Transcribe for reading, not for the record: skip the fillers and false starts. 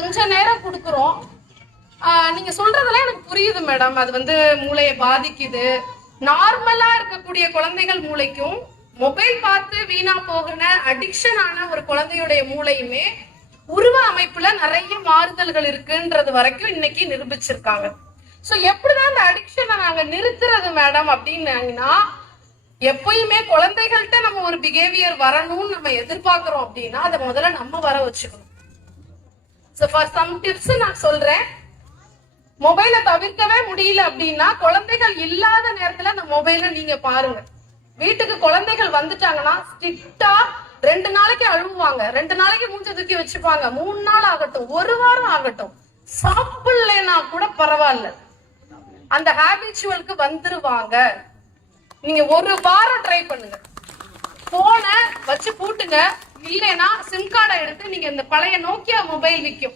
கொஞ்ச நேரம் கொடுக்குறோம். நீங்க சொல்றதெல்லாம் எனக்கு புரியுது மேடம். அது மூளையை பாதிக்குது. நார்மலா இருக்கக்கூடிய குழந்தைகள் மூளைக்கும் மொபைல் பார்த்து வீணா போகிற அடிக்ஷன் ஆன ஒரு குழந்தையுடைய மூளையுமே உருவ அமைப்புல நிறைய மாறுதல்கள் இருக்குன்றது வரைக்கும் இன்னைக்கு நிரூபிச்சிருக்காங்க. சோ எப்படிதான் அந்த அடிக்ஷனை நாங்க நிறுத்துறது மேடம் அப்படின்னா, எப்பயுமே குழந்தைகள்கிட்ட நம்ம ஒரு பிஹேவியர் வரணும்னு நம்ம எதிர்பார்க்கிறோம் அப்படின்னா அதை முதல்ல நம்ம வர வச்சுக்கணும். So for some tips நான் சொல்றேன். மொபைலை தவிர்க்கவே முடியல அப்படின்னா குழந்தைகள் இல்லாத நேரத்துல அந்த மொபைலை நீங்க பாருங்க. வீட்டுக்கு குழந்தைகள் வந்துட்டாங்கன்னா ஸ்ட்ரிக்டா 2 நாளைக்கு அழுவாங்க, 2 நாளைக்கு மூஞ்ச தூக்கி வச்சுப்பாங்க, 3 நாள் ஆகட்டும், 1 வாரம் ஆகட்டும், சாப்பிடலன்னா கூட பரவாயில்ல, அந்த ஹாபிச்சுவலுக்கு வந்துருவாங்க. நீங்க 1 வாரம் ட்ரை பண்ணுங்க. போனை வச்சு பூட்டுங்க. இல்லைன்னா சிம் கார்டை எடுத்து நீங்க இந்த பழைய நோக்கியா மொபைல் விற்கும்